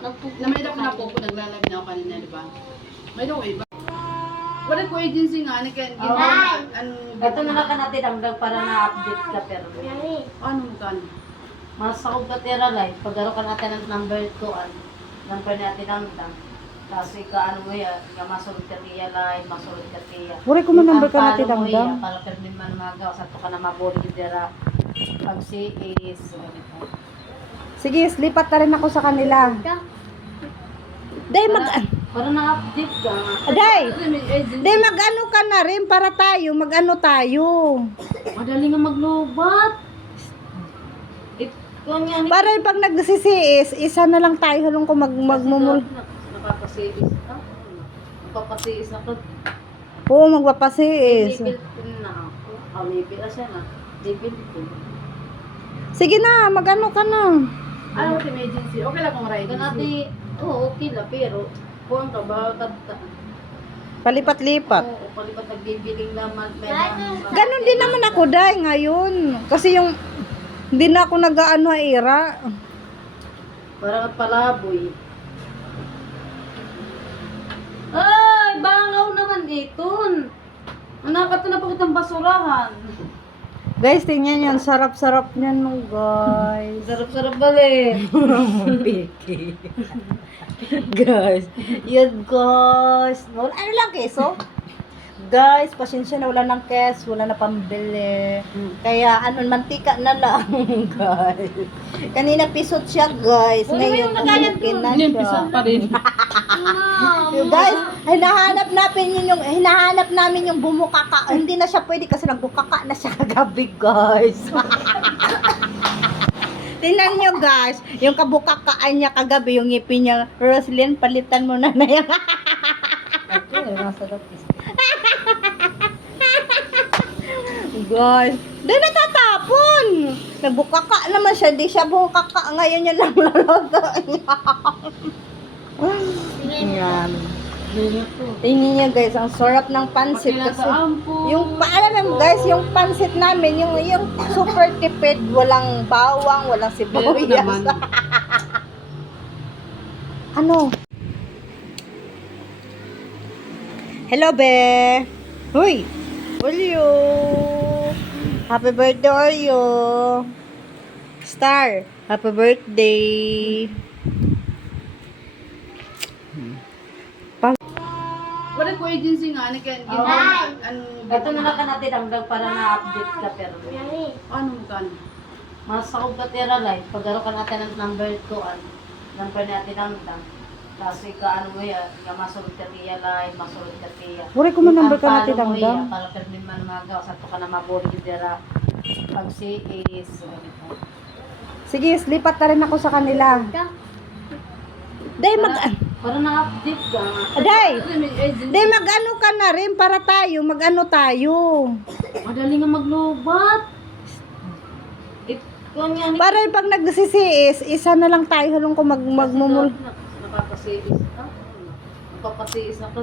may daw na po po, naglalagay na ako kanina, di ba? May daw iba. Wala ko agency nga, Ito na lang ka natin ang para na-update ka pero. ano kan? Masakog ka tira live. Pagkaro ka natin ang number ko, number natin ang kasi ka ano mo yan, nga masulod ka tiya live, masulod ka tiya. Wala ko man number ka natin ang para permin man magaw, sa to ka na mabuli dira. Pag si is. Sige, lipat na rin ako sa kanila. Day, Para na-update ka. Day, mag-ano ka na rin para tayo, mag-ano tayo. Madali nga maglubat. Para yung pag nagsisiis, isa na lang tayo halong ko magmumul. Napapasiis ka? Napapasiis ako. Oo, magpapasiis. Libil na ako. Libil siya na. Libil ko. Sige na, mag-ano ka na. Ano ko emergency? Okay lang kung ride. Kanati, okay la pero kung ka ba Palipat-lipat. Oo, palipat nagbibiling naman. Ganon din naman ako, Day, ngayon. Kasi yung, hindi na ako nag-ano ira. Parang palaboy. Ay, bangaw naman iton. Anak, ito na pa kitang basurahan. Guys, tingnan yan. Sarap-sarap niyan nung guys. Sarap-sarap balik. Piki. Guys. Yan guys. Wala, ano lang keso? Guys, pasensya na wala ng kes, wala na pambili. Kaya ano, mantika na lang, guys. Kanina pisot siya, guys. Ngayon, umikin na siya. pa rin. Guys, hinahanap namin yung bumukaka. Hindi na siya pwede kasi nagbukaka na siya kagabi, guys. Tingnan nyo, guys. Yung kabukakaan niya kagabi, yung ngipin niya. Roslyn, palitan mo na yan. Guys, di natatapon. Nagbukaka naman siya. Di siya bukaka. Ngayon yan lang lalaga niya. Yan. Tingnan niyo guys, ang sarap ng pansit kasi yung alam mo guys, yung pansit namin, yung super tipid, walang bawang, walang sibuyas. Ano? Hello, be. Hoy. Julio. Happy birthday, Oreo. Star. Happy birthday. Wala ko agency nga, Ito na lang ka natin ang para na-update ka pero. ano kan? Masakog ka tira live. Pagkaro ka natin ang number ko, number natin ang kasi ka ano mo yan, nga masulod ka tiya live, masulod ka tiya. Wala ko man number ka natin ang para permin man magaw, sa to ka na mabuli dira. Pag si is. Sige, lipat na rin ako sa kanila. Day, para na-update ka. Day, mag-ano ka na rin para tayo, mag-ano tayo. Madali nga maglubat. Para yung pag nagsisiis, isa na lang tayo halong ko magmumul. Napapasiis ka? Napapasiis ako.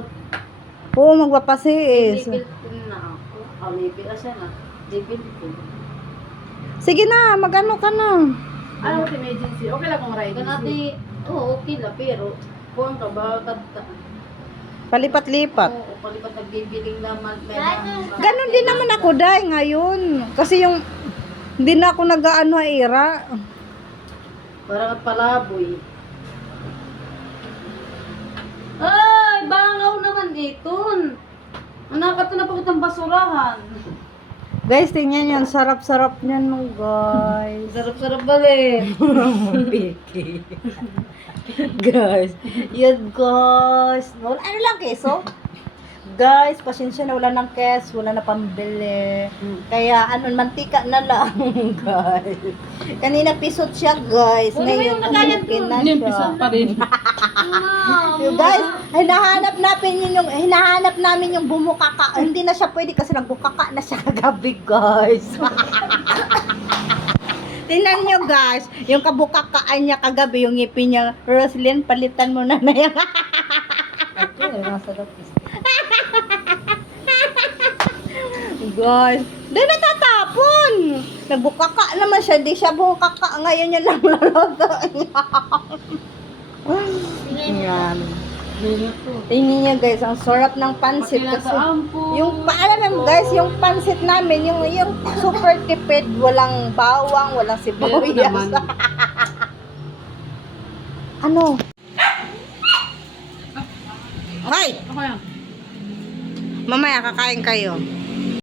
Oo, magpapasiis. Libil na ako. Libil siya na. Libil ko. Sige na, mag-ano ka na. Ano ko emergency? Okay lang kung ride. Kanati, okay la pero kung ka ba Palipat-lipat. Oo, palipat nagbibiling naman. Ganon din naman ako, Day, ngayon. Kasi yung, hindi na ako nag-ano ira. Parang palaboy. Ay, bangaw naman iton. Anak, ito na pa kitang basurahan. Guys, tingnan yan. Sarap-sarap niyan nung guys. Sarap-sarap balik. Piki. Guys. Yan guys. Wala, ano lang keso? Guys, pasensya na wala ng kes, wala na pambili. Kaya ano, mantika na lang, guys. Kanina pisot siya, guys. Ngayon, umikin na siya. pa rin. Guys, hinahanap namin yung bumukaka. Hindi na siya pwede kasi nagbukaka na siya kagabi, guys. Tingnan nyo, guys. Yung kabukakaan niya kagabi, yung ngipin niya. Roslyn, palitan mo na yan. Guys, di natatapon. Nagbukaka naman siya. Di siya bukaka. Ngayon yan lang lalaga niya. Yan. Ganyan to. Tingnan niyo guys, ang sarap ng pansit Pati kasi nasa-ampo. yung alam mo guys, yung pansit namin, yung super tipid, walang bawang, walang Meron sibuyas. naman. Ano? Hoy, Ako yan. mamaya kakain kayo.